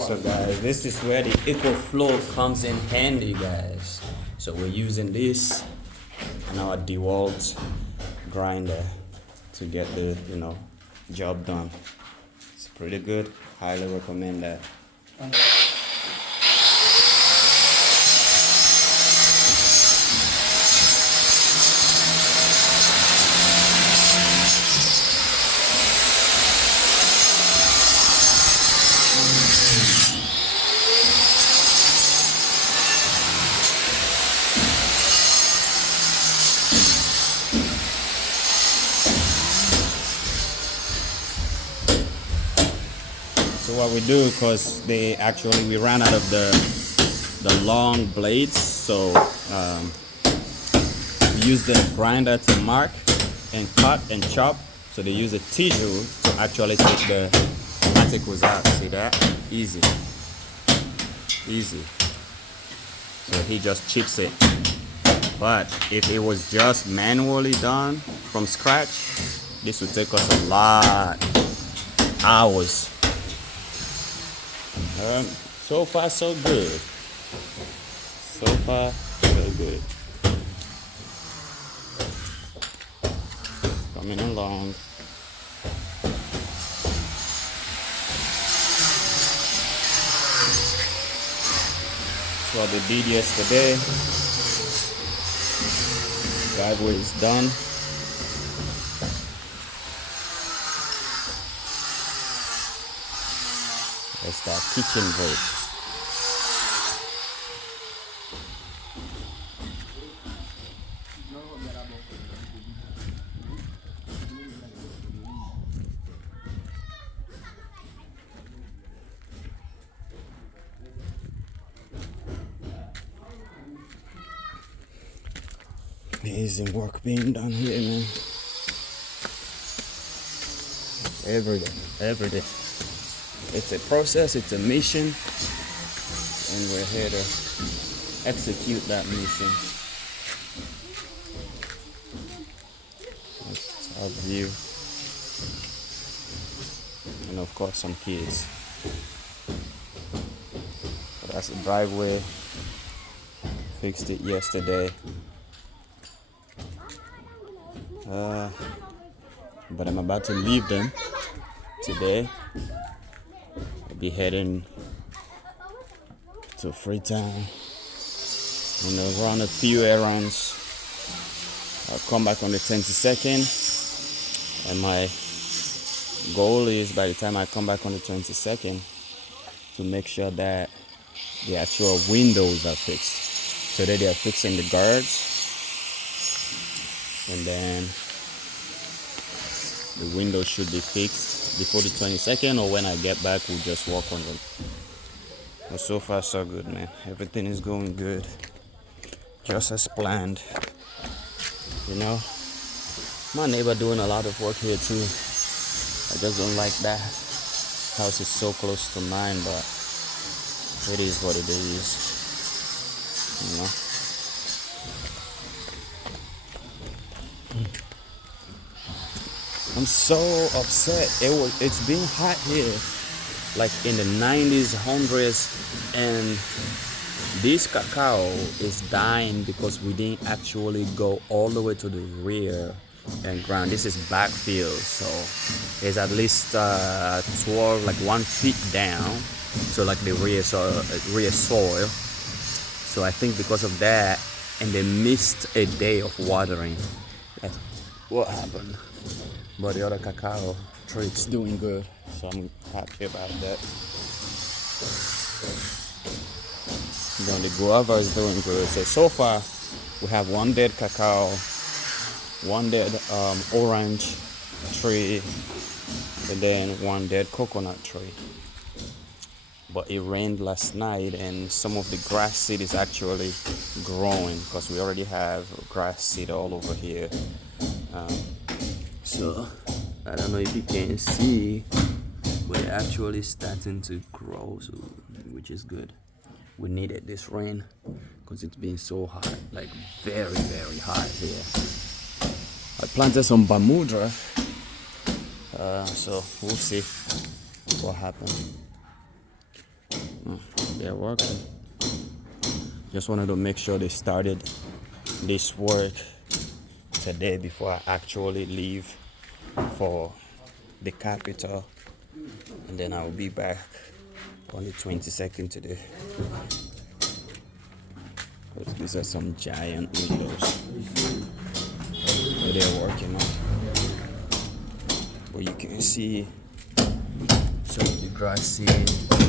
So guys, this is where the Ecoflow comes in handy, guys. So we're using this and our DeWalt grinder to get the job done. It's pretty good. Highly recommend that. So what we do, because we ran out of the long blades, so we use the grinder to mark and cut and chop. So they use a tissue to actually take the particles out. See that? Easy. So he just chips it. But if it was just manually done from scratch, this would take us a lot hours. So far so good. Coming along. So what they did yesterday. Driveway is done. That's our kitchen break. Amazing work being done here, man. Every day. It's a process, it's a mission, and we're here to execute that mission. That's our view. And of course some kids. But that's the driveway. Fixed it yesterday. But I'm about to leave them today. I'll be heading to Freetown and run a few errands. I'll come back on the 22nd, and my goal is by the time I come back on the 22nd to make sure that the actual windows are fixed. Today they are fixing the guards, and then the windows should be fixed before the 22nd, or when I get back we'll just work on them. But so far so good, man. Everything is going good, just as planned. My neighbor doing a lot of work here too. I just don't like that. House is so close to mine, but it is what it is. I'm so upset. It's been hot here, like in the 90s, 100s, and this cacao is dying because we didn't actually go all the way to the rear and ground. This is backfield, so it's at least 12, like 1 feet down to like the rear soil. So I think because of that, and they missed a day of watering. That's what happened. But the other cacao tree is doing good, so I'm happy about that. Then the guava is doing good. So far, we have one dead cacao, one dead orange tree, and then one dead coconut tree. But it rained last night, and some of the grass seed is actually growing because we already have grass seed all over here. So I don't know if you can see, but it's actually starting to grow, so, which is good. We needed this rain because it's been so hot, like very, very hot here. I planted some Bermuda, so we'll see what happens. They're working. Just wanted to make sure they started this work today before I actually leave for the capital, and then I'll be back on the 22nd today. These are some giant windows that they're working on, but you can see some of the grass here.